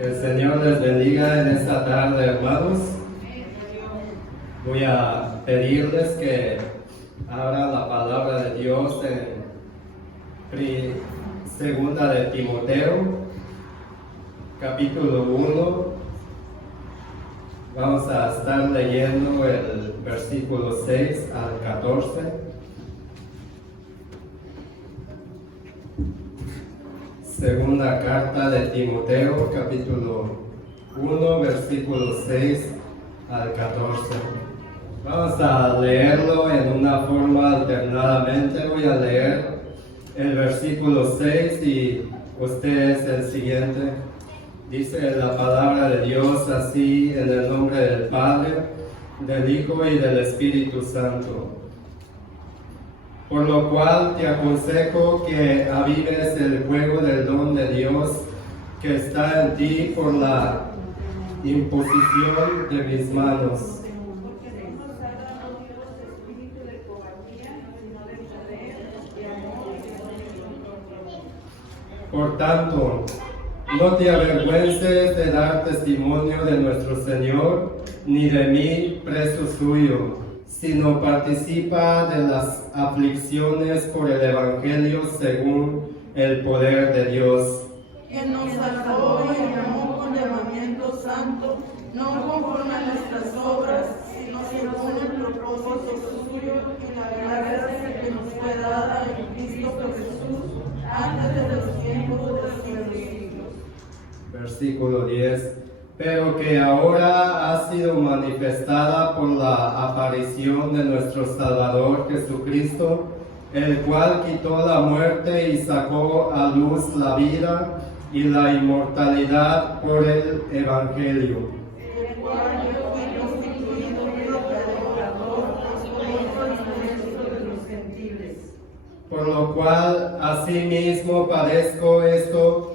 Que el Señor les bendiga en esta tarde, hermanos. Voy a pedirles que abran la palabra de Dios en segunda de Timoteo, capítulo 1. Vamos a estar leyendo el versículo 6 al 14. Segunda carta de Timoteo, capítulo 1, versículo 6 al 14. Vamos a leerlo en una forma alternadamente. Voy a leer el versículo 6 y ustedes el siguiente. Dice la palabra de Dios así, en el nombre del Padre, del Hijo y del Espíritu Santo. Por lo cual te aconsejo que avives el fuego del don de Dios que está en ti por la imposición de mis manos. Por tanto, no te avergüences de dar testimonio de nuestro Señor, ni de mí, preso suyo, sino participa de las aflicciones por el Evangelio según el poder de Dios. Quien nos salvó y llamó con llamamiento santo, no conforme a nuestras obras, sino según el propósito suyo y la gracia que nos fue dada en Cristo Jesús antes de los tiempos de los siglos. Versículo 10. Pero que ahora ha sido manifestada por la aparición de nuestro Salvador Jesucristo, el cual quitó la muerte y sacó a luz la vida y la inmortalidad por el Evangelio. El cual yo fui constituido predicador de los gentiles. Por lo cual asimismo padezco esto,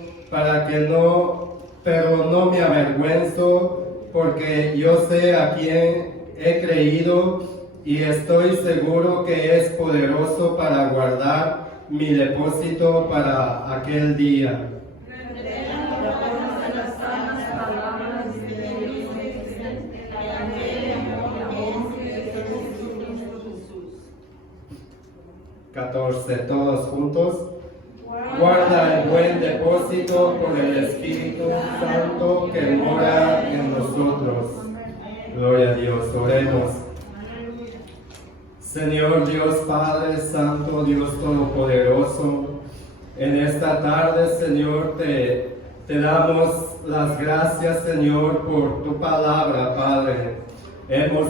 pero no me avergüenzo, porque yo sé a quién he creído y estoy seguro que es poderoso para guardar mi depósito para aquel día. 14, todos juntos. Guarda el buen depósito por el Espíritu Santo que mora en nosotros. Gloria a Dios, oremos. Señor Dios Padre Santo, Dios Todopoderoso, en esta tarde, Señor, te damos las gracias, Señor, por tu palabra, Padre. Hemos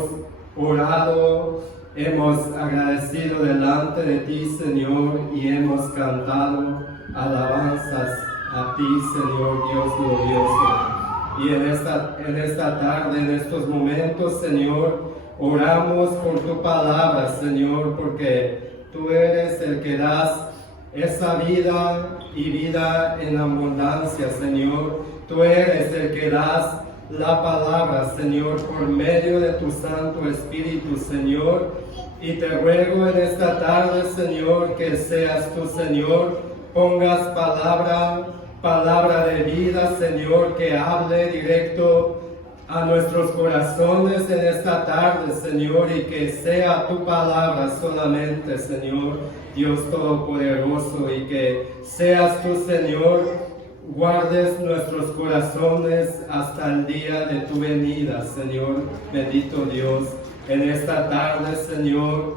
orado, hemos agradecido delante de ti, Señor, y hemos cantado alabanzas a ti, Señor Dios glorioso. Y en esta tarde, en estos momentos, Señor, oramos por tu palabra, Señor, porque tú eres el que das esa vida y vida en abundancia, Señor. Tú eres el que das la palabra, Señor, por medio de tu Santo Espíritu, Señor. Y te ruego en esta tarde, Señor, que seas tú, Señor, pongas palabra de vida, Señor, que hable directo a nuestros corazones en esta tarde, Señor, y que sea tu palabra solamente, Señor, Dios Todopoderoso, y que seas tú, Señor, guardes nuestros corazones hasta el día de tu venida, Señor, bendito Dios. En esta tarde, Señor,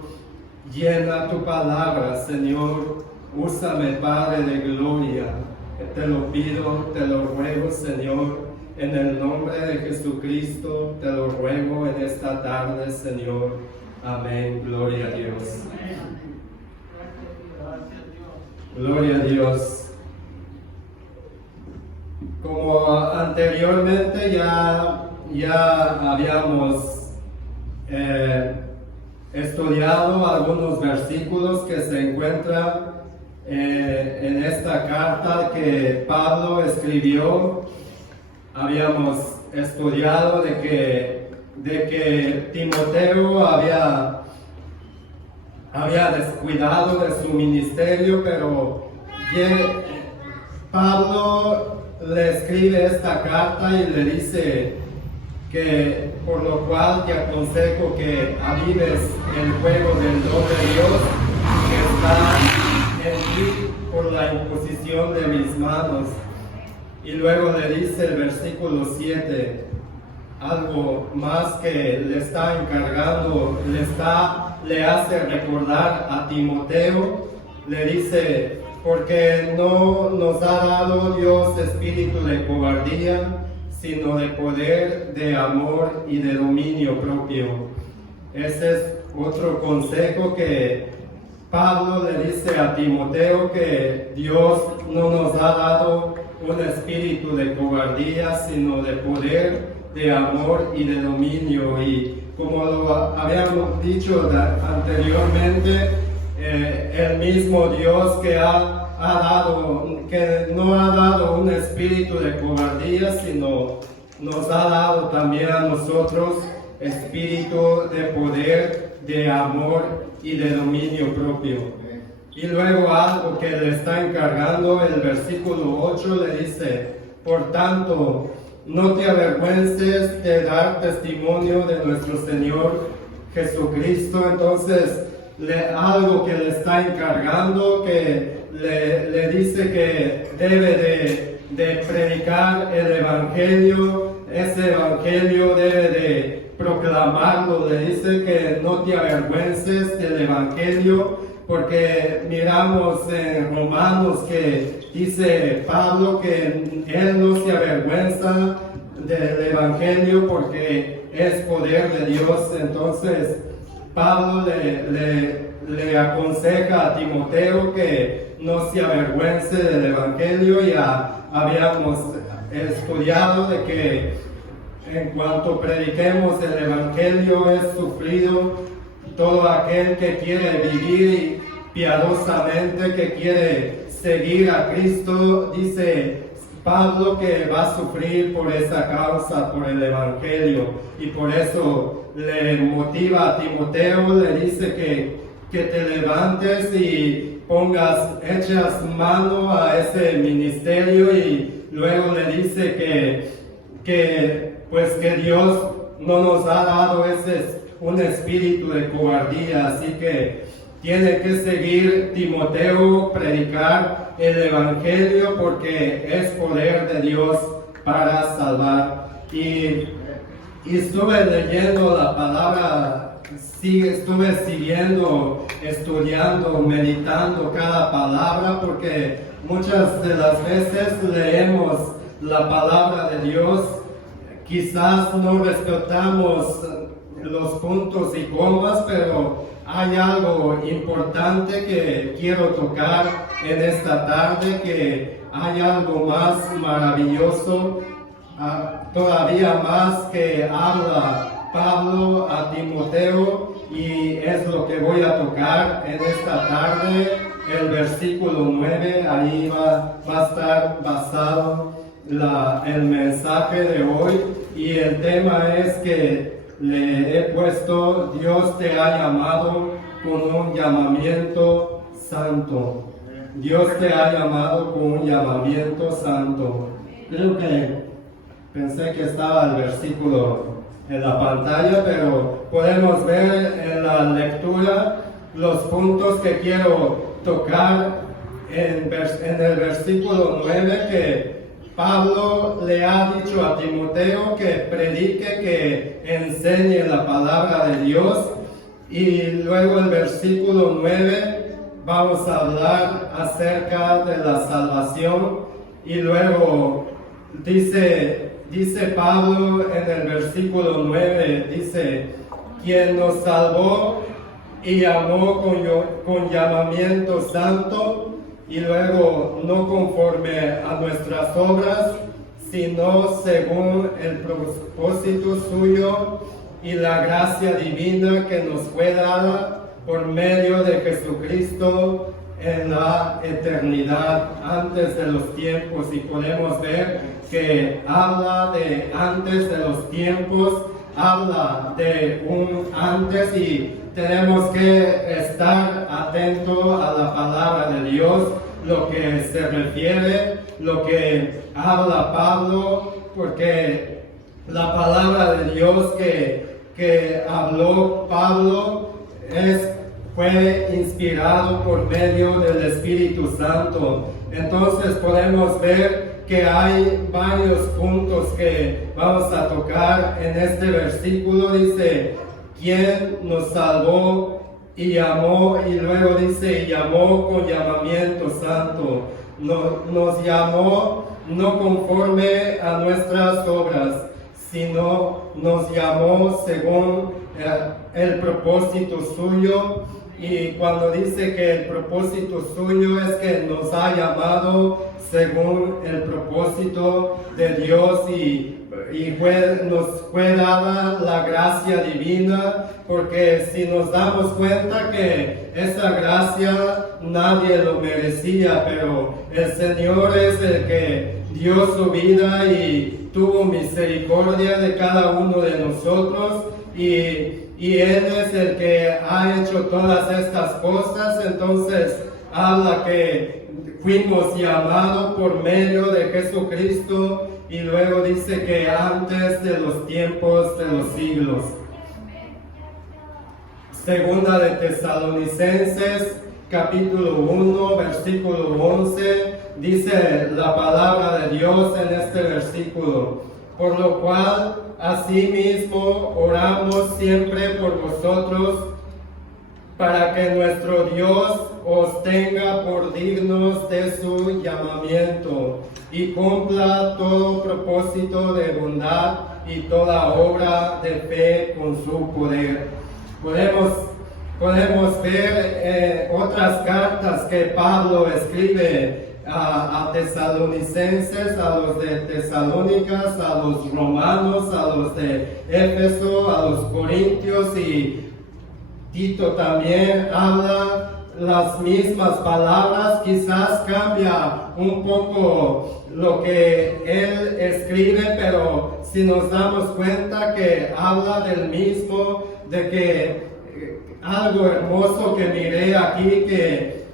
llena tu palabra, Señor, úsame, Padre de gloria, te lo pido, te lo ruego, Señor, en el nombre de Jesucristo, te lo ruego en esta tarde, Señor. Amén. Gloria a Dios. Gloria a Dios. Como anteriormente ya habíamos estudiado algunos versículos que se encuentran en esta carta que Pablo escribió. Habíamos estudiado de que Timoteo había descuidado de su ministerio, pero Pablo le escribe esta carta y le dice que por lo cual te aconsejo que avives el fuego del don de Dios que está en ti por la imposición de mis manos. Y luego le dice el versículo 7, algo más que le está encargando, le hace recordar a Timoteo, le dice, porque no nos ha dado Dios espíritu de cobardía, sino de poder, de amor y de dominio propio. Ese es otro consejo que Pablo le dice a Timoteo, que Dios no nos ha dado un espíritu de cobardía, sino de poder, de amor y de dominio. Y como lo habíamos dicho anteriormente, el mismo Dios que que no ha dado un espíritu de cobardía, sino nos ha dado también a nosotros espíritu de poder, de amor y de dominio propio. Y luego algo que le está encargando, el versículo 8 le dice, por tanto, no te avergüences de dar testimonio de nuestro Señor Jesucristo. Entonces, algo que le está encargando, que le dice que debe de predicar el Evangelio, ese Evangelio debe de proclamarlo. Le dice que no te avergüences del Evangelio, porque miramos en Romanos que dice Pablo que él no se avergüenza del Evangelio porque es poder de Dios. Entonces Pablo le aconseja a Timoteo que no se avergüence del Evangelio. Ya habíamos estudiado de que en cuanto prediquemos el Evangelio es sufrido todo aquel que quiere vivir piadosamente, que quiere seguir a Cristo. Dice Pablo que va a sufrir por esa causa, por el Evangelio, y por eso le motiva a Timoteo, le dice que te levantes y echas mano a ese ministerio, y luego le dice que Dios no nos ha dado un espíritu de cobardía, así que tiene que seguir Timoteo, predicar el Evangelio, porque es poder de Dios para salvar. Y estuve leyendo la palabra, estuve siguiendo, estudiando, meditando cada palabra, porque muchas de las veces leemos la palabra de Dios, quizás no respetamos los puntos y comas, pero hay algo importante que quiero tocar en esta tarde, que hay algo más maravilloso, todavía más que habla Pablo a Timoteo, y es lo que voy a tocar en esta tarde, el versículo 9, ahí va a estar basado el mensaje de hoy, y el tema es que le he puesto, Dios te ha llamado con un llamamiento santo. Dios te ha llamado con un llamamiento santo. Creo que pensé que estaba el versículo en la pantalla, pero podemos ver en la lectura los puntos que quiero tocar en el versículo 9, que Pablo le ha dicho a Timoteo que predique, que enseñe la palabra de Dios. Y luego el versículo 9 vamos a hablar acerca de la salvación. Y luego dice Pablo en el versículo 9, dice, quien nos salvó y llamó con llamamiento santo, y luego no conforme a nuestras obras, sino según el propósito suyo y la gracia divina que nos fue dada por medio de Jesucristo en la eternidad, antes de los tiempos. Y podemos ver que habla de antes de los tiempos, habla de un antes, y tenemos que estar atentos a la palabra de Dios, lo que se refiere, lo que habla Pablo, porque la palabra de Dios que habló Pablo fue inspirado por medio del Espíritu Santo. Entonces podemos ver que hay varios puntos que vamos a tocar en este versículo. Dice, ¿quién nos salvó y llamó? Y luego dice, y llamó con llamamiento santo. Nos llamó no conforme a nuestras obras, sino nos llamó según el propósito suyo. Y cuando dice que el propósito suyo es que nos ha llamado según el propósito de Dios y nos fue dada la gracia divina, porque si nos damos cuenta que esa gracia nadie lo merecía, pero el Señor es el que dio su vida y tuvo misericordia de cada uno de nosotros, y Él es el que ha hecho todas estas cosas. Entonces habla que fuimos llamados por medio de Jesucristo, y luego dice que antes de los tiempos de los siglos. Segunda de Tesalonicenses capítulo 1 versículo 11 dice la palabra de Dios en este versículo: por lo cual asimismo oramos siempre por vosotros, para que nuestro Dios os tenga por dignos de su llamamiento y cumpla todo propósito de bondad y toda obra de fe con su poder. Podemos ver otras cartas que Pablo escribe a tesalonicenses, a los de Tesalónicas, a los romanos, a los de Éfeso, a los corintios, y Tito también habla las mismas palabras. Quizás cambia un poco lo que él escribe, pero si nos damos cuenta que habla del mismo, de que algo hermoso que miré aquí, que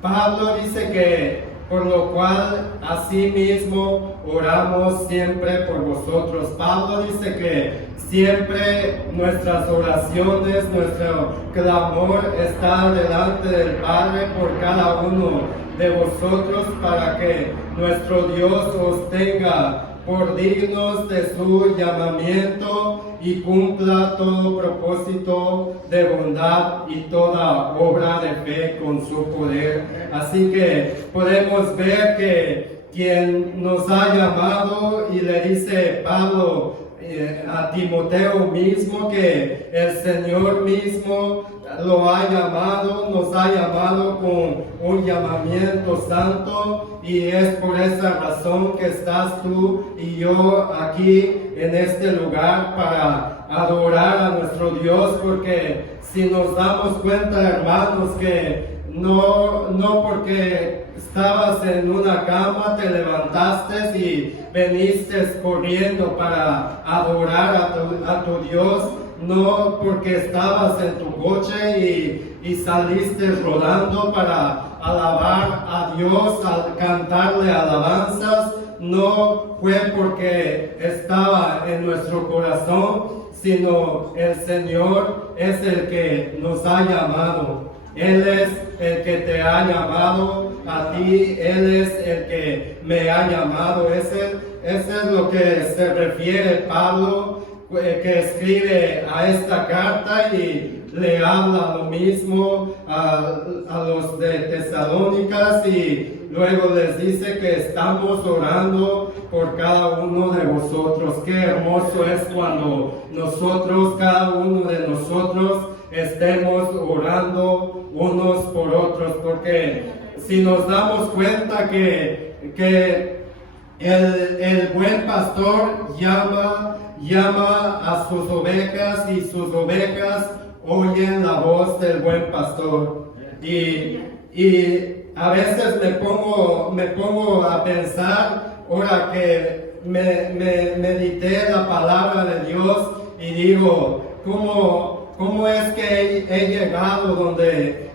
Pablo dice que por lo cual asimismo oramos siempre por vosotros. Pablo dice que siempre nuestras oraciones, nuestro clamor está delante del Padre por cada uno de vosotros, para que nuestro Dios os tenga por dignos de su llamamiento y cumpla todo propósito de bondad y toda obra de fe con su poder. Así que podemos ver que quien nos ha llamado, y le dice Pablo a Timoteo mismo, que el Señor mismo lo ha llamado, nos ha llamado con un llamamiento santo, y es por esa razón que estás tú y yo aquí en este lugar para adorar a nuestro Dios. Porque si nos damos cuenta, hermanos, que no porque estabas en una cama te levantaste y veniste corriendo para adorar a tu Dios, no porque estabas en tu coche y saliste rodando para alabar a Dios, cantarle alabanzas. No fue porque estaba en nuestro corazón, sino el Señor es el que nos ha llamado. Él es el que te ha llamado a ti, Él es el que me ha llamado. Ese es lo que se refiere Pablo, que escribe a esta carta, y le habla lo mismo a los de Tesalónicas, y luego les dice que estamos orando por cada uno de vosotros. Qué hermoso es cuando nosotros, cada uno de nosotros, estemos orando unos por otros, porque si nos damos cuenta que el buen pastor llama a sus ovejas, y sus ovejas oyen la voz del buen pastor. Y a veces me pongo a pensar, ahora que medité la palabra de Dios, y digo, ¿cómo es que he llegado donde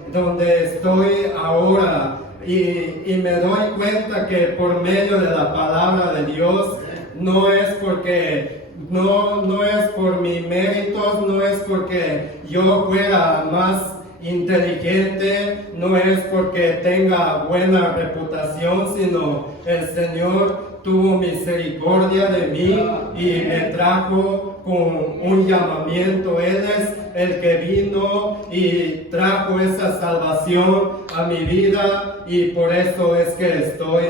estoy ahora? y me doy cuenta que por medio de la palabra de Dios, no es porque, no es por mis méritos, no es porque yo fuera más inteligente, no es porque tenga buena reputación, sino el Señor tuvo misericordia de mí y me trajo con un llamamiento. Él es el que vino y trajo esa salvación a mi vida, y por eso es que estoy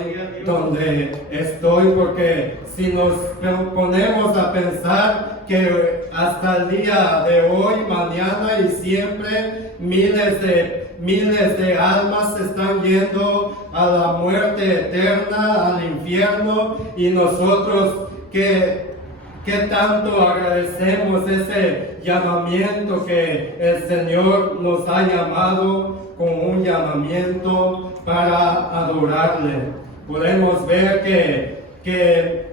donde estoy, porque si nos ponemos a pensar que hasta el día de hoy, mañana y siempre miles de almas se están yendo a la muerte eterna, al infierno, y nosotros ¿qué tanto agradecemos ese llamamiento que el Señor nos ha llamado con un llamamiento para adorarle? Podemos ver que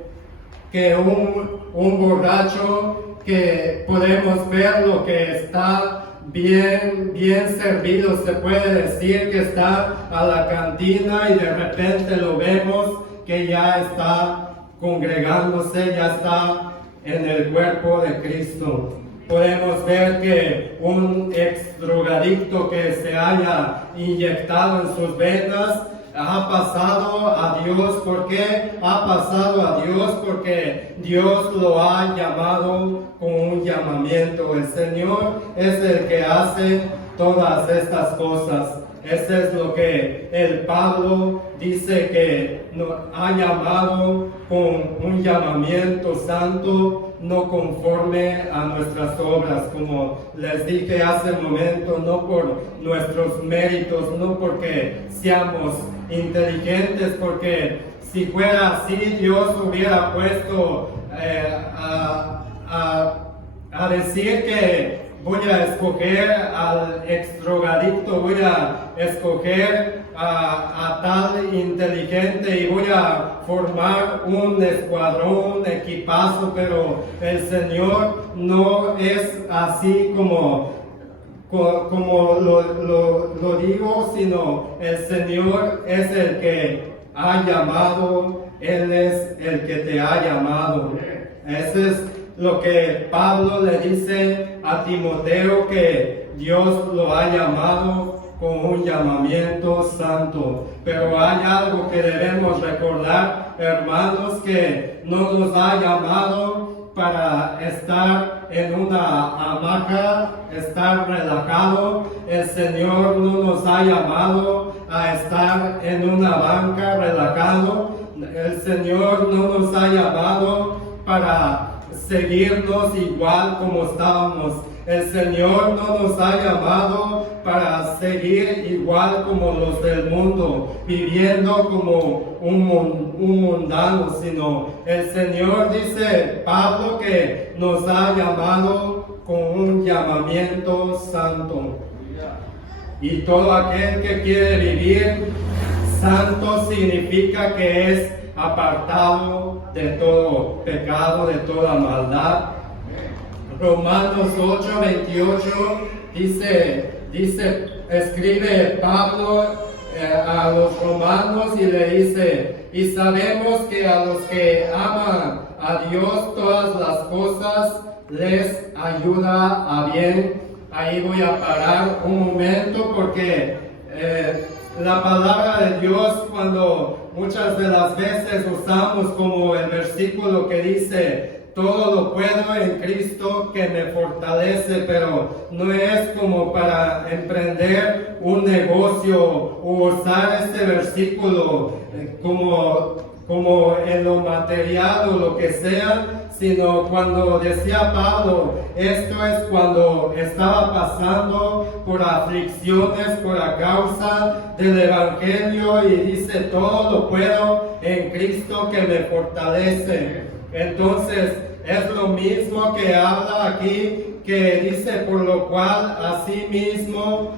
un borracho, que podemos ver lo que está bien servido, se puede decir que está a la cantina y de repente lo vemos que ya está congregándose, ya está en el cuerpo de Cristo. Podemos ver que un ex drogadicto que se haya inyectado en sus venas ha pasado a Dios. ¿Por qué ha pasado a Dios? Porque Dios lo ha llamado con un llamamiento. El Señor es el que hace todas estas cosas. Eso es lo que el Pablo dice, que nos ha llamado con un llamamiento santo, no conforme a nuestras obras, como les dije hace un momento, no por nuestros méritos, no porque seamos inteligentes, porque si fuera así, Dios hubiera puesto a decir que voy a escoger al ex drogadicto, voy a escoger a tal inteligente y voy a formar un escuadrón, un equipazo, pero el Señor no es así como lo digo, sino el Señor es el que ha llamado, Él es el que te ha llamado. Ese es lo que Pablo le dice a Timoteo, que Dios lo ha llamado con un llamamiento santo. Pero hay algo que debemos recordar, hermanos, que no nos ha llamado para estar en una hamaca, estar relajado. El Señor no nos ha llamado a estar en una banca relajado. El Señor no nos ha llamado para seguirnos igual como estábamos. El Señor no nos ha llamado para seguir igual como los del mundo, viviendo como un mundano, sino el Señor, dice Pablo, que nos ha llamado con un llamamiento santo. Y todo aquel que quiere vivir santo significa que es apartado de todo pecado, de toda maldad. Romanos 8:28 escribe Pablo a los romanos y le dice: y sabemos que a los que aman a Dios todas las cosas les ayuda a bien. Ahí voy a parar un momento, porque la palabra de Dios, cuando muchas de las veces usamos como el versículo que dice: todo lo puedo en Cristo que me fortalece, pero no es como para emprender un negocio o usar este versículo como en lo material o lo que sea, sino cuando decía Pablo, esto es cuando estaba pasando por aflicciones por la causa del Evangelio, y dice: todo lo puedo en Cristo que me fortalece. Entonces es lo mismo que habla aquí, que dice: por lo cual asimismo,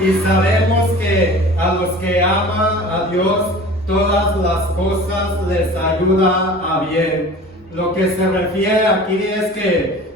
y sabemos que a los que aman a Dios todas las cosas les ayuda a bien. Lo que se refiere aquí es que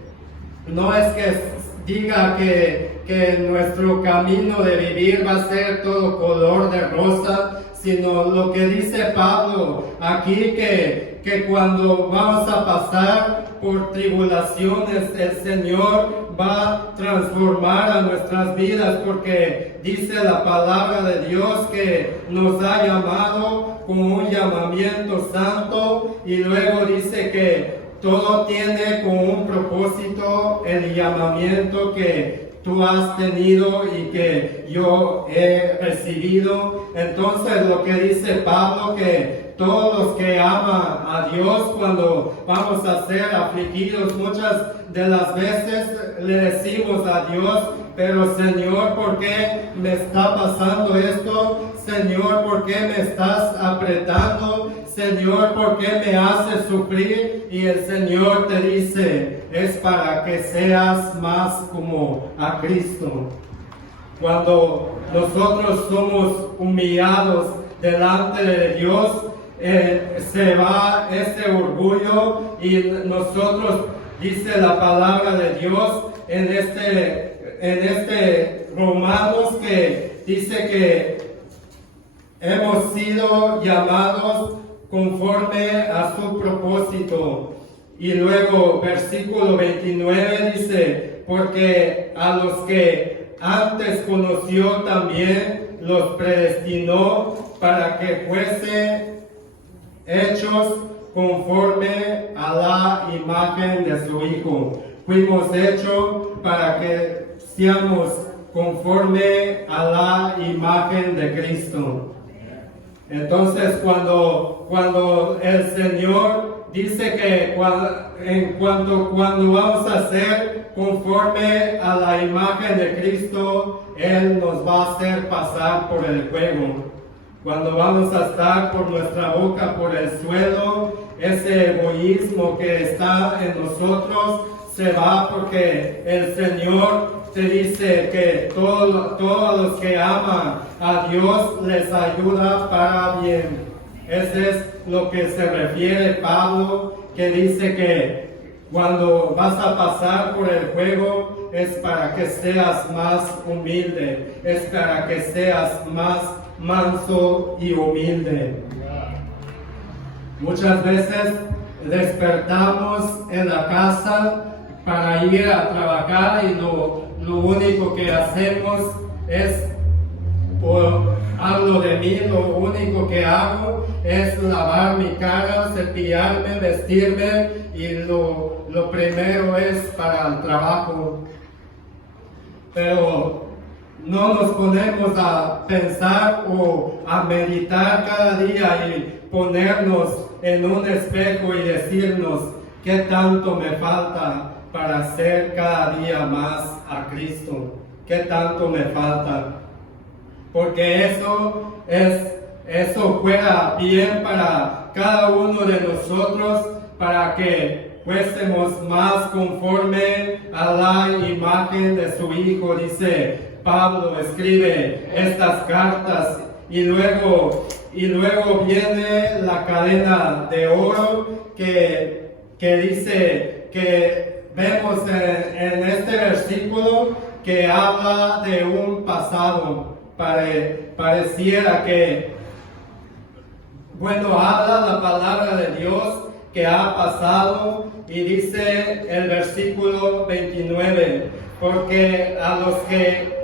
no es que diga que que nuestro camino de vivir va a ser todo color de rosa, sino lo que dice Pablo aquí, que cuando vamos a pasar por tribulaciones, el Señor va a transformar a nuestras vidas, porque dice la palabra de Dios que nos ha llamado con un llamamiento santo, y luego dice que todo tiene con un propósito el llamamiento que tú has tenido y que yo he recibido. Entonces lo que dice Pablo, que todos los que aman a Dios, cuando vamos a ser afligidos, muchas de las veces le decimos a Dios: pero Señor, ¿por qué me está pasando esto? Señor, ¿por qué me estás apretando? Señor, ¿por qué me haces sufrir? Y el Señor te dice: es para que seas más como a Cristo. Cuando nosotros somos humillados delante de Dios, se va ese orgullo, y nosotros, dice la palabra de Dios en este Romanos, que dice que hemos sido llamados conforme a su propósito. Y luego versículo 29 dice: porque a los que antes conoció también los predestinó para que fuesen hechos conforme a la imagen de su Hijo. Fuimos hechos para que seamos conforme a la imagen de Cristo. Entonces, cuando el Señor dice que cuando vamos a ser conforme a la imagen de Cristo, Él nos va a hacer pasar por el fuego. Cuando vamos a estar por nuestra boca por el suelo, ese egoísmo que está en nosotros se va, porque el Señor te dice que todos los que aman a Dios les ayuda para bien. Ese es lo que se refiere Pablo, que dice que cuando vas a pasar por el fuego es para que seas más humilde, es para que seas más manso y humilde. Muchas veces despertamos en la casa para ir a trabajar, y lo único que hacemos es, hablo de mí, lo único que hago es lavar mi cara, cepillarme, vestirme, y lo primero es para el trabajo. Pero no nos ponemos a pensar o a meditar cada día y ponernos en un espejo y decirnos: ¿qué tanto me falta para ser cada día más a Cristo? ¿Qué tanto me falta? Porque eso fuera bien para cada uno de nosotros, para que fuésemos más conforme a la imagen de su Hijo. Dice Pablo, escribe estas cartas, y luego viene la cadena de oro que dice, que vemos en este versículo, que habla de un pasado. Pareciera que, habla la palabra de Dios que ha pasado, y dice el versículo 29, porque a los que,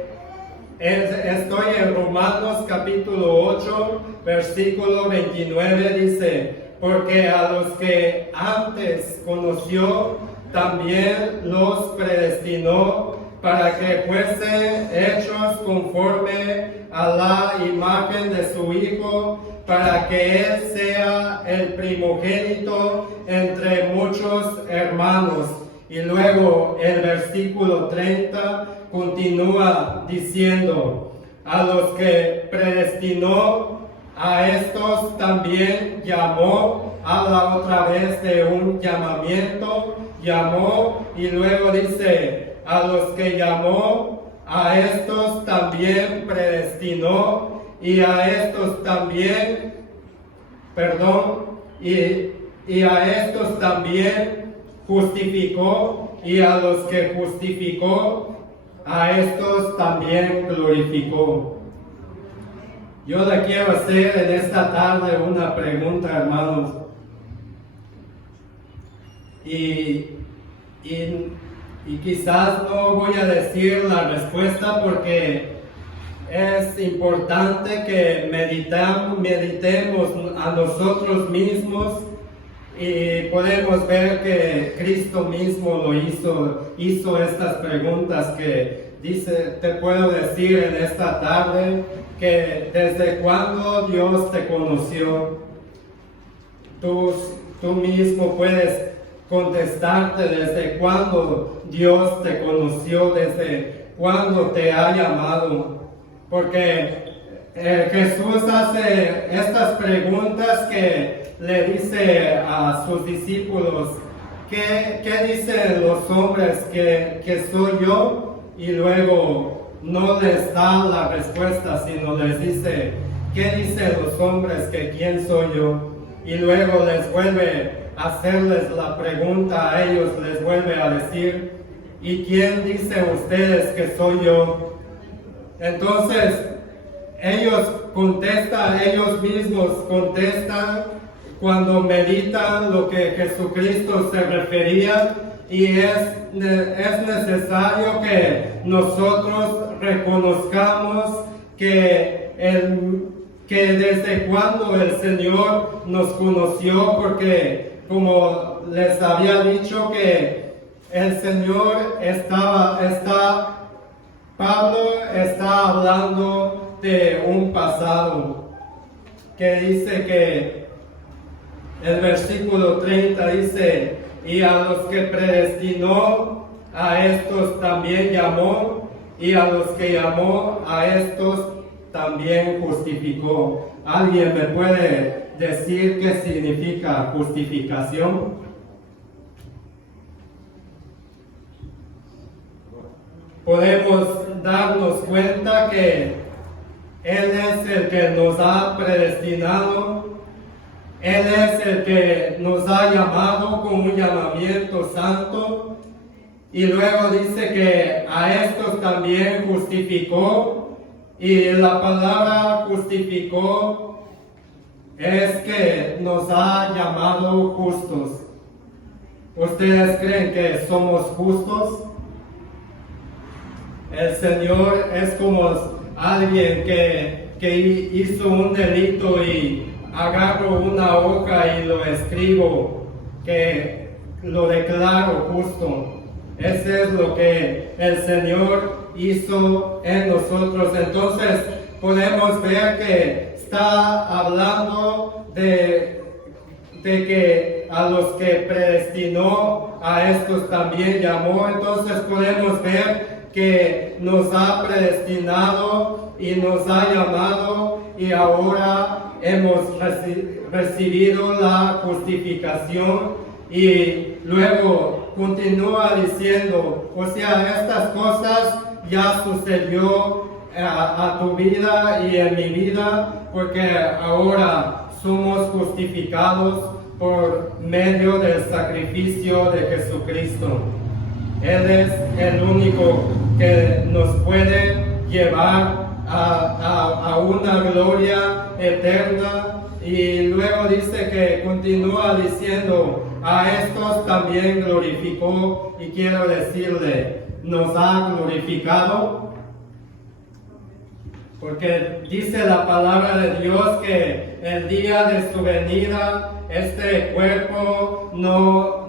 estoy en Romanos capítulo 8, versículo 29, dice: porque a los que antes conoció, también los predestinó para que fuesen hechos conforme a la imagen de su Hijo, para que Él sea el primogénito entre muchos hermanos. Y luego el versículo 30 continúa diciendo: a los que predestinó, a estos también llamó. Habla otra vez de un llamamiento, llamó, y luego dice: a los que llamó, a estos también predestinó, y a estos también, y a estos también justificó, y a los que justificó, a estos también glorificó. Yo le quiero hacer en esta tarde una pregunta, hermanos. Y quizás no voy a decir la respuesta porque es importante que meditemos a nosotros mismos y podemos ver que Cristo mismo lo hizo estas preguntas que dice, te puedo decir en esta tarde que desde cuando Dios te conoció, tú mismo puedes contestarte desde cuándo Dios te conoció, desde cuándo te ha llamado. Porque Jesús hace estas preguntas que le dice a sus discípulos, ¿qué dicen los hombres que soy yo? Y luego no les da la respuesta, sino les dice, ¿qué dicen los hombres que quién soy yo? Y luego les vuelve a hacerles la pregunta a ellos, les vuelve a decir, ¿y quién dicen ustedes que soy yo? Entonces, ellos mismos contestan cuando meditan lo que Jesucristo se refería, y es necesario que nosotros reconozcamos que desde cuando el Señor nos conoció, porque como les había dicho que el Señor Pablo está hablando de un pasado, que dice que el versículo 30 dice, y a los que predestinó, a estos también llamó, y a los que llamó, a estos también justificó. ¿Alguien me puede decir qué significa justificación? Podemos darnos cuenta que Él es el que nos ha predestinado, Él es el que nos ha llamado con un llamamiento santo, y luego dice que a estos también justificó, y la palabra justificó es que nos ha llamado justos. ¿Ustedes creen que somos justos? El Señor es como alguien que hizo un delito y agarro una hoja y lo escribo, que lo declaro justo. Ese es lo que el Señor hizo en nosotros. Entonces podemos ver que está hablando de que a los que predestinó, a estos también llamó. Entonces podemos ver que nos ha predestinado y nos ha llamado, y ahora hemos recibido la justificación. Y luego continúa diciendo, o sea, estas cosas ya sucedió a tu vida y en mi vida, porque ahora somos justificados por medio del sacrificio de Jesucristo. Él es el único que nos puede llevar a una gloria eterna. Y luego dice que continúa diciendo, a estos también glorificó, y quiero decirle, nos ha glorificado, porque dice la palabra de Dios que el día de su venida, este cuerpo no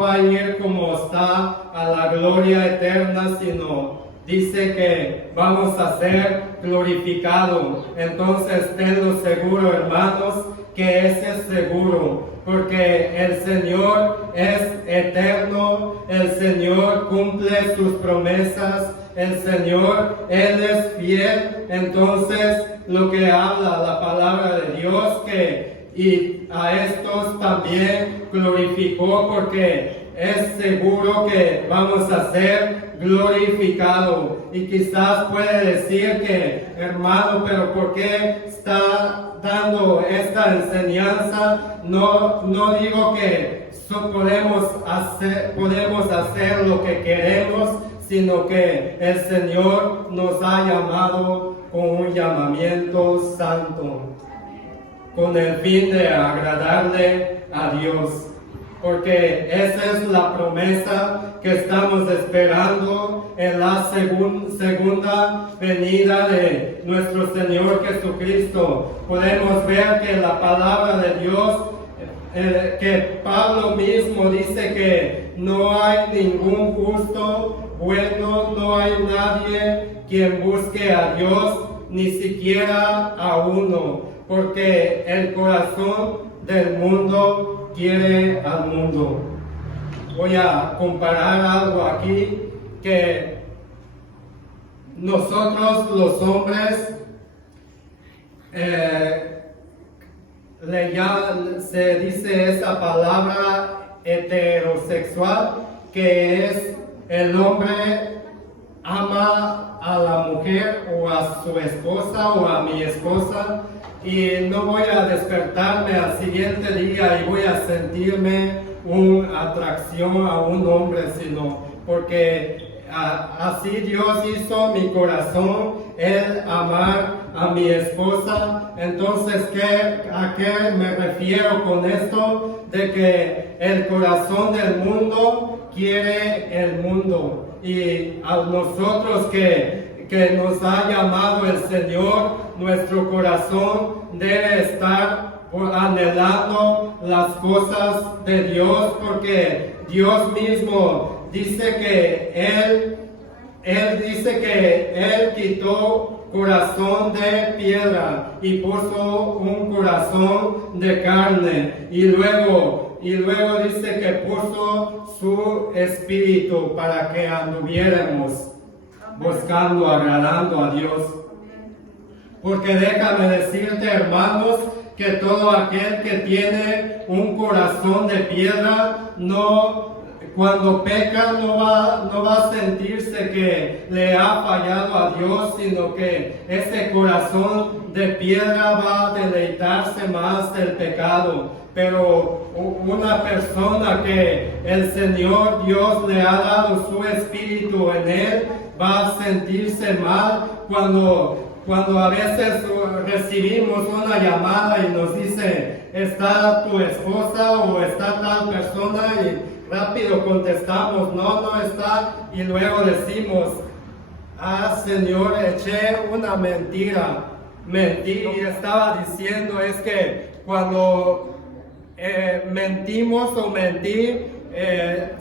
va a ir como está a la gloria eterna, sino dice que vamos a ser glorificados. Entonces tenlo seguro, hermanos, que ese es seguro, porque el Señor es eterno, el Señor cumple sus promesas, el Señor, Él es fiel. Entonces lo que habla la palabra de Dios, y a estos también glorificó, porque es seguro que vamos a ser glorificados. Y quizás puede decir que, hermano, pero ¿por qué está dando esta enseñanza? No digo que podemos hacer lo que queremos, sino que el Señor nos ha llamado con un llamamiento santo, con el fin de agradarle a Dios. Porque esa es la promesa que estamos esperando en la segunda venida de nuestro Señor Jesucristo. Podemos ver que la palabra de Dios, que Pablo mismo dice que no hay ningún justo bueno, no hay nadie quien busque a Dios, ni siquiera a uno, porque el corazón del mundo quiere al mundo. Voy a comparar algo aquí, que nosotros los hombres se dice esa palabra heterosexual, que es el hombre ama a la mujer o a su esposa o a mi esposa, y no voy a despertarme al siguiente día y voy a sentirme una atracción a un hombre, sino porque así Dios hizo mi corazón, el amar a mi esposa. Entonces, ¿a qué me refiero con esto? De que el corazón del mundo quiere el mundo, y a nosotros que nos ha llamado el Señor, nuestro corazón debe estar anhelando las cosas de Dios, porque Dios mismo dice que Él dice que Él quitó corazón de piedra y puso un corazón de carne, y luego dice que puso su espíritu para que anduviéramos buscando, agradando a Dios. Porque déjame decirte, hermanos, que todo aquel que tiene un corazón de piedra, cuando peca no va a sentirse que le ha fallado a Dios, sino que ese corazón de piedra va a deleitarse más del pecado. Pero una persona que el Señor Dios le ha dado su espíritu en él, va a sentirse mal cuando a veces recibimos una llamada y nos dice, ¿está tu esposa o está tal persona? Y rápido contestamos, no está. Y luego decimos, Señor, eché una mentira. Mentí, y estaba diciendo es que cuando mentimos o mentí,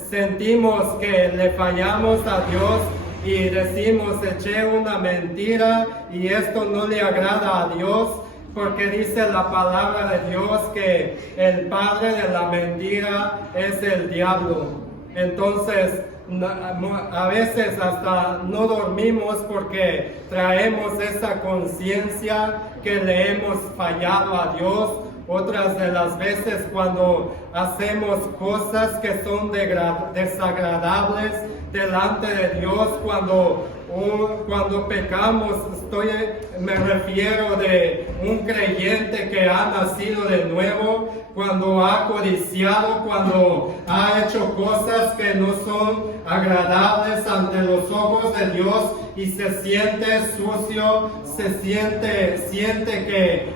sentimos que le fallamos a Dios y decimos, eché una mentira y esto no le agrada a Dios, porque dice la palabra de Dios que el padre de la mentira es el diablo. Entonces, a veces hasta no dormimos porque traemos esa conciencia que le hemos fallado a Dios. Otras de las veces cuando hacemos cosas que son desagradables delante de Dios, cuando pecamos, me refiero de un creyente que ha nacido de nuevo, cuando ha codiciado, cuando ha hecho cosas que no son agradables ante los ojos de Dios y se siente sucio, siente que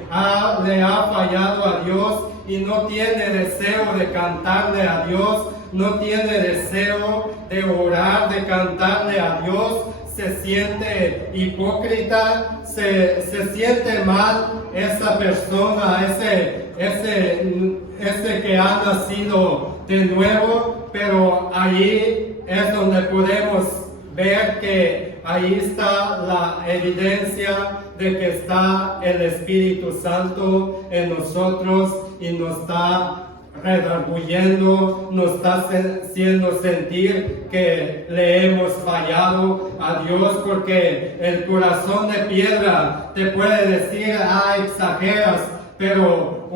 le ha fallado a Dios y no tiene deseo de cantarle a Dios, no tiene deseo de orar, de cantarle a Dios, se siente hipócrita, se siente mal esa persona, ese que ha nacido de nuevo, pero ahí es donde podemos ver que ahí está la evidencia de que está el Espíritu Santo en nosotros y nos está redarguyendo, nos está haciendo sentir que le hemos fallado a Dios, porque el corazón de piedra te puede decir, exageras, pero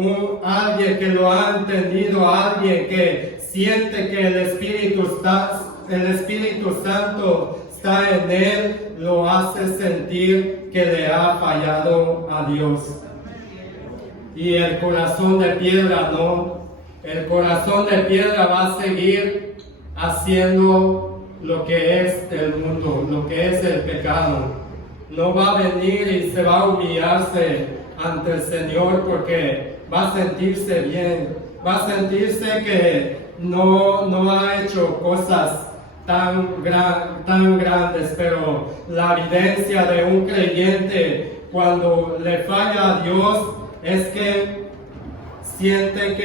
alguien que lo ha entendido, alguien que siente que el Espíritu Santo está en él, lo hace sentir que le ha fallado a Dios. Y el corazón de piedra no. El corazón de piedra va a seguir haciendo lo que es el mundo, lo que es el pecado. No va a venir y se va a humillarse ante el Señor porque va a sentirse bien, va a sentirse que no ha hecho cosas tan grandes, pero la evidencia de un creyente cuando le falla a Dios es que siente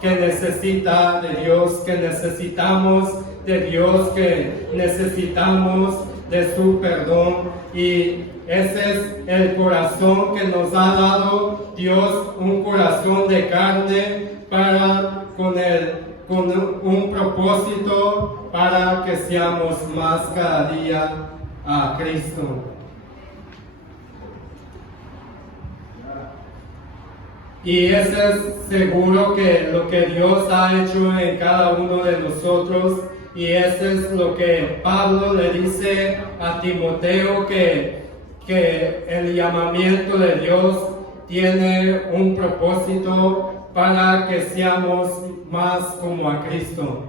que necesita de Dios, que necesitamos de Dios, que necesitamos de su perdón, y ese es el corazón que nos ha dado Dios, un corazón de carne con un propósito para que seamos más cada día a Cristo. Y ese es seguro que lo que Dios ha hecho en cada uno de nosotros, y ese es lo que Pablo le dice a Timoteo, que el llamamiento de Dios tiene un propósito para que seamos más como a Cristo.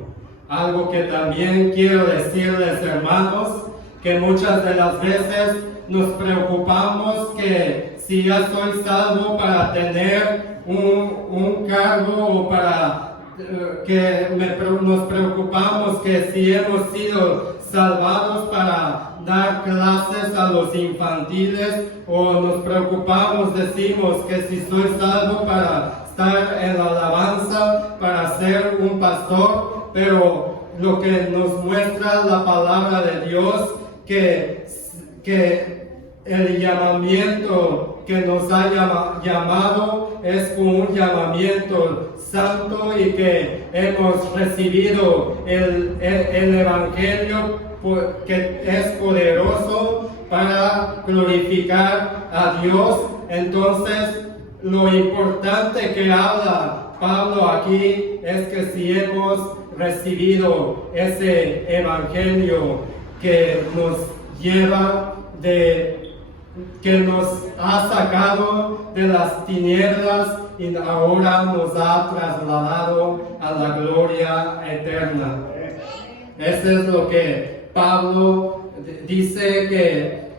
Algo que también quiero decirles, hermanos, que muchas de las veces nos preocupamos que si ya soy salvo para tener un cargo, o para nos preocupamos que si hemos sido salvados para dar clases a los infantiles, o nos preocupamos, decimos que si soy salvo para estar en la alabanza, para ser un pastor, pero lo que nos muestra la palabra de Dios, que el llamamiento que nos ha llamado es un llamamiento santo, y que hemos recibido el Evangelio que es poderoso para glorificar a Dios. Entonces, lo importante que habla Pablo aquí es que si hemos recibido ese Evangelio que nos lleva que nos ha sacado de las tinieblas y ahora nos ha trasladado a la gloria eterna. Eso es lo que Pablo dice,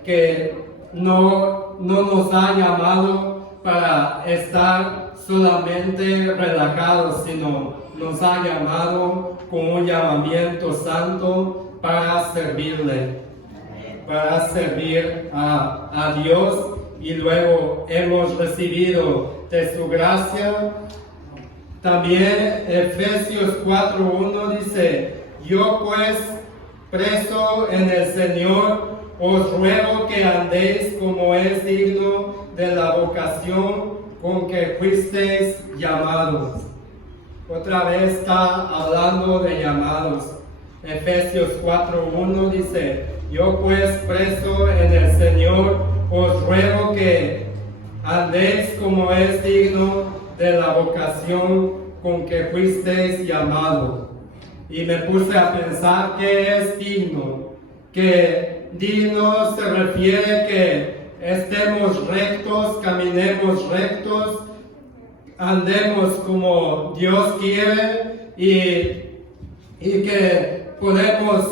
que no nos ha llamado para estar solamente relajados, sino nos ha llamado con un llamamiento santo para servirle, para servir a Dios, y luego hemos recibido de su gracia. También Efesios 4:1 dice: yo pues, preso en el Señor, os ruego que andéis como es digno de la vocación con que fuisteis llamados. Otra vez está hablando de llamados. Efesios 4:1 dice: yo pues, preso en el Señor, os ruego que andéis como es digno de la vocación con que fuisteis llamados. Y me puse a pensar qué es digno. Que digno se refiere que estemos rectos, caminemos rectos, andemos como Dios quiere, y que podemos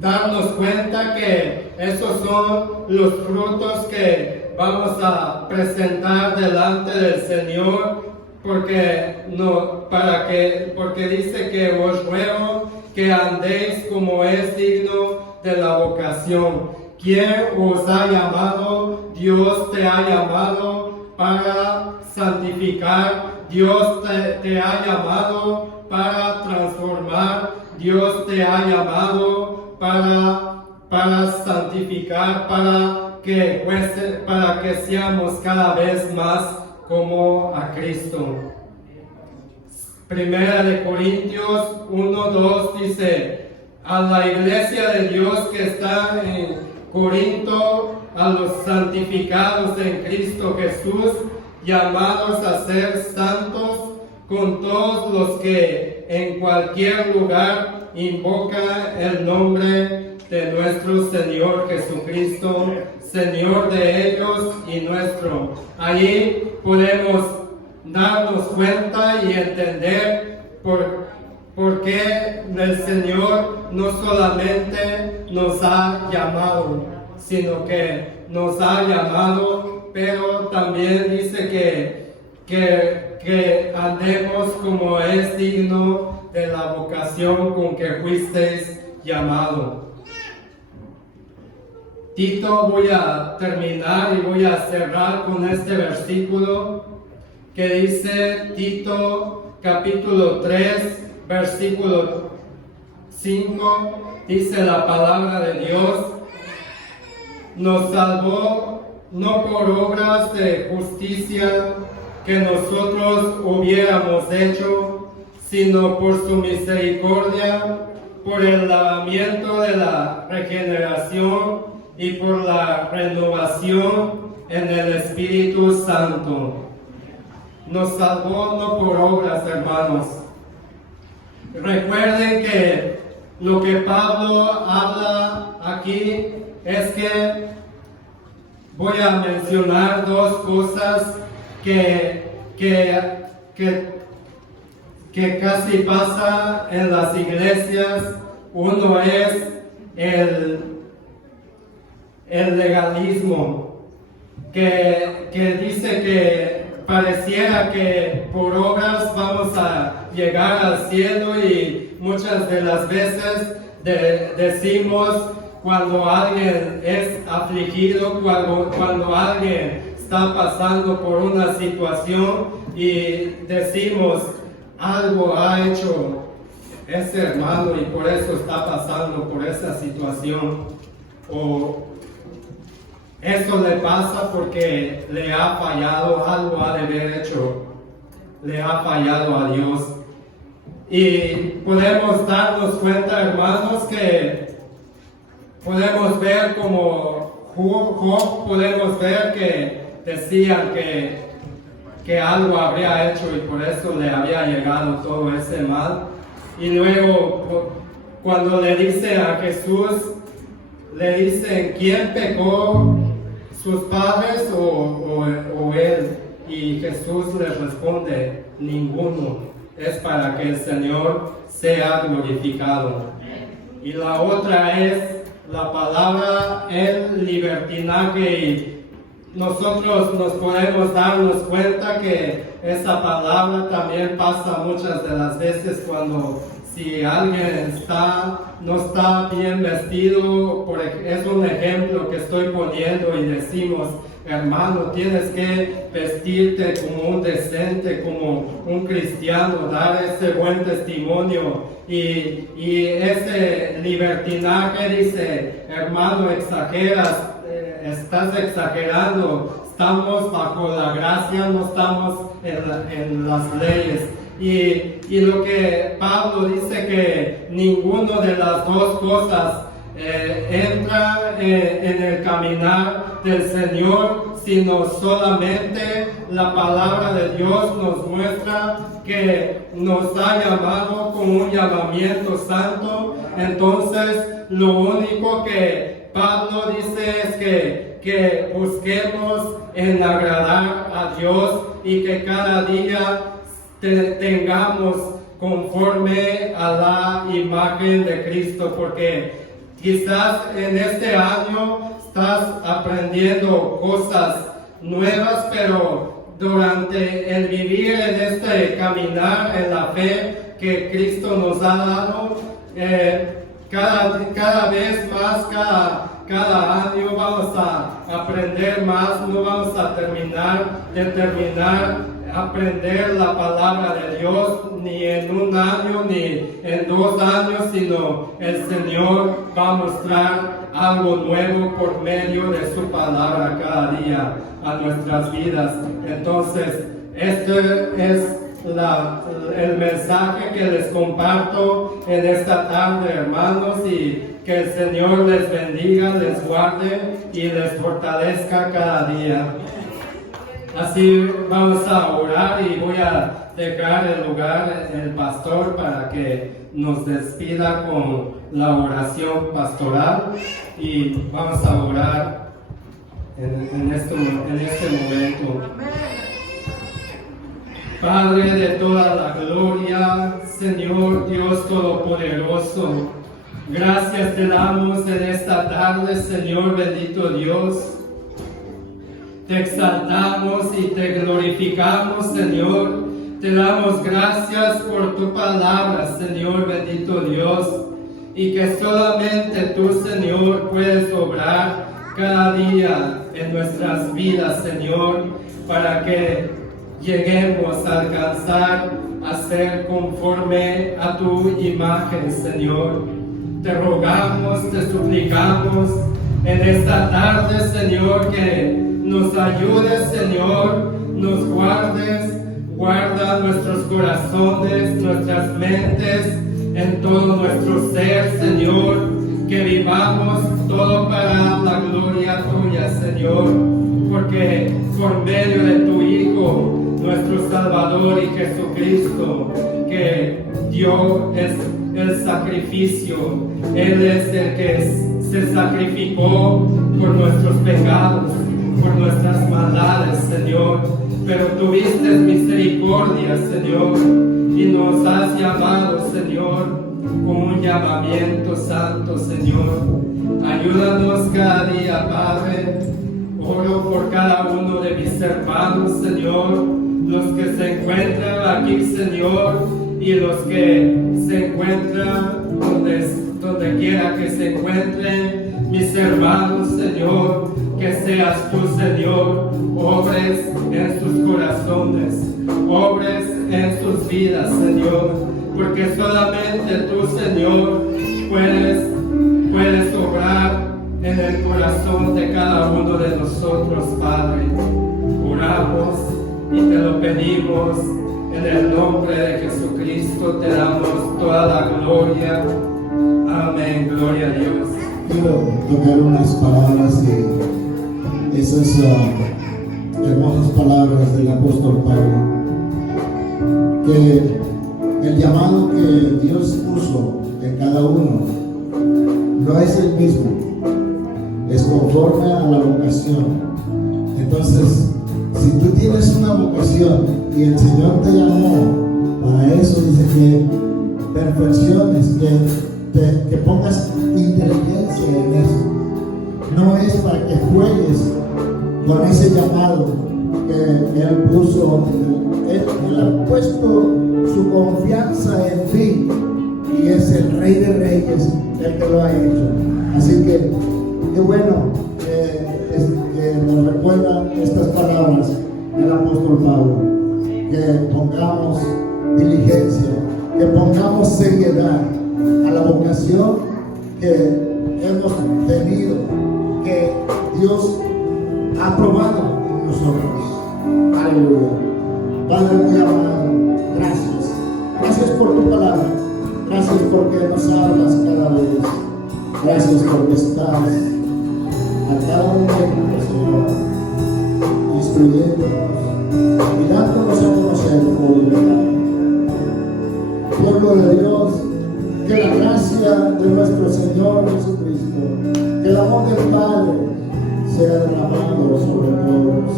darnos cuenta que esos son los frutos que vamos a presentar delante del Señor, porque dice que os ruego que andéis como es digno de la vocación. ¿Quién os ha llamado? Dios te ha llamado para santificar, Dios te ha llamado para transformar, Dios te ha llamado para santificar, para que seamos cada vez más como a Cristo. Primera de Corintios 1:2 dice: a la iglesia de Dios que está en Corinto, a los santificados en Cristo Jesús, llamados a ser santos, con todos los que en cualquier lugar invocan el nombre de nuestro Señor Jesucristo, Señor de ellos y nuestro. Allí podemos darnos cuenta y entender porque el Señor no solamente nos ha llamado, sino que nos ha llamado, pero también dice que andemos como es digno de la vocación con que fuisteis llamado. Tito, voy a terminar y voy a cerrar con este versículo que dice Tito capítulo 3, versículo 5, dice la palabra de Dios: nos salvó no por obras de justicia que nosotros hubiéramos hecho, sino por su misericordia, por el lavamiento de la regeneración y por la renovación en el Espíritu Santo. Nos salvó no por obras, hermanos. Recuerden que lo que Pablo habla aquí es que voy a mencionar dos cosas que casi pasa en las iglesias. Uno es el legalismo, que dice que pareciera que por obras vamos a llegar al cielo, y muchas de las veces decimos cuando alguien es afligido, cuando alguien está pasando por una situación, y decimos: algo ha hecho ese hermano y por eso está pasando por esa situación, o eso le pasa porque le ha fallado, algo ha de haber hecho, le ha fallado a Dios. Y podemos darnos cuenta, hermanos, que podemos ver como Job, podemos ver que decían que algo habría hecho y por eso le había llegado todo ese mal. Y luego cuando le dice a Jesús, le dicen: ¿quién pecó, sus padres o él? Y Jesús les responde: ninguno, es para que el Señor sea glorificado. Y la otra es la palabra el libertinaje, y nosotros nos podemos darnos cuenta que esa palabra también pasa muchas de las veces cuando si alguien no está bien vestido, es un ejemplo que estoy poniendo, y decimos: hermano, tienes que vestirte como un decente, como un cristiano, dar ese buen testimonio. Y ese libertinaje dice: hermano, exageras, estás exagerando, estamos bajo la gracia, no estamos en las leyes. Y lo que Pablo dice, que ninguno de las dos cosas entra en el caminar del Señor, sino solamente la palabra de Dios nos muestra que nos ha llamado con un llamamiento santo. Entonces, lo único que Pablo dice es que busquemos en agradar a Dios, y que cada día tengamos conforme a la imagen de Cristo, porque quizás en este año estás aprendiendo cosas nuevas, pero durante el vivir en este caminar en la fe que Cristo nos ha dado, cada vez más, cada año vamos a aprender más, no vamos a terminar aprender la palabra de Dios ni en un año ni en 2 años, sino el Señor va a mostrar algo nuevo por medio de su palabra cada día a nuestras vidas. Entonces, este es el mensaje que les comparto en esta tarde, hermanos, y que el Señor les bendiga, les guarde y les fortalezca cada día. Así vamos a orar, y voy a dejar el lugar el pastor para que nos despida con la oración pastoral, y vamos a orar en este momento. Padre de toda la gloria, Señor Dios Todopoderoso, gracias te damos en esta tarde, Señor bendito Dios. Te exaltamos y te glorificamos, Señor. Te damos gracias por tu palabra, Señor bendito Dios. Y que solamente tú, Señor, puedes obrar cada día en nuestras vidas, Señor, para que lleguemos a alcanzar a ser conforme a tu imagen, Señor. Te rogamos, te suplicamos en esta tarde, Señor, que nos ayudes, Señor, nos guardes, guarda nuestros corazones, nuestras mentes, en todo nuestro ser, Señor, que vivamos todo para la gloria tuya, Señor, porque por medio de tu Hijo, nuestro Salvador y Jesucristo, que dio el sacrificio, Él es el que se sacrificó por nuestros pecados, por nuestras maldades, Señor, pero tuviste misericordia, Señor, y nos has llamado, Señor, con un llamamiento santo, Señor. Ayúdanos cada día, Padre. Oro por cada uno de mis hermanos, Señor, los que se encuentran aquí, Señor, y los que se encuentran donde quiera que se encuentren, mis hermanos, Señor, que seas tú, Señor, obres en sus corazones, obres en sus vidas, Señor, porque solamente tú, Señor, puedes obrar en el corazón de cada uno de nosotros, Padre. Oramos y te lo pedimos en el nombre de Jesucristo, te damos toda la gloria. Amén, gloria a Dios. Quiero tocar unas palabras y esas hermosas palabras del apóstol Pablo, que el llamado que Dios puso en cada uno no es el mismo, es conforme a la vocación. Entonces, si tú tienes una vocación y el Señor te llamó para eso, dice que perfecciones, que pongas inteligencia en eso. No es para que juegues con ese llamado que Él puso. Él ha puesto su confianza en ti y es el Rey de Reyes el que lo ha hecho. Así que qué bueno que nos recuerdan estas palabras del apóstol Pablo, que pongamos diligencia, que pongamos seriedad a la vocación que hemos tenido, que Dios ha probado en nosotros. Aleluya. Padre muy amado, gracias. Gracias por tu palabra. Gracias porque nos hablas cada vez. Gracias porque estás a cada momento, Señor, instruyéndonos y dándonos a conocer tu voluntad. Pueblo de Dios, que la gracia de nuestro Señor Jesucristo, que el amor del Padre sea derramado sobre todos.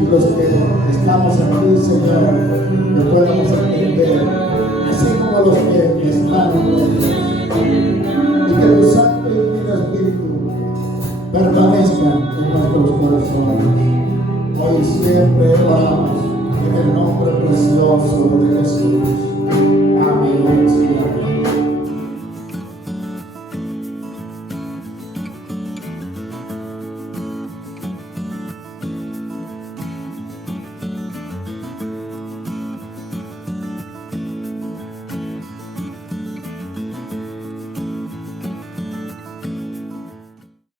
Y los que estamos aquí, Señor, que podamos entender, así como los que están aquí. Y que tu Santo y Divino Espíritu permanezca en nuestros corazones. Hoy siempre oramos en el nombre precioso de Jesús.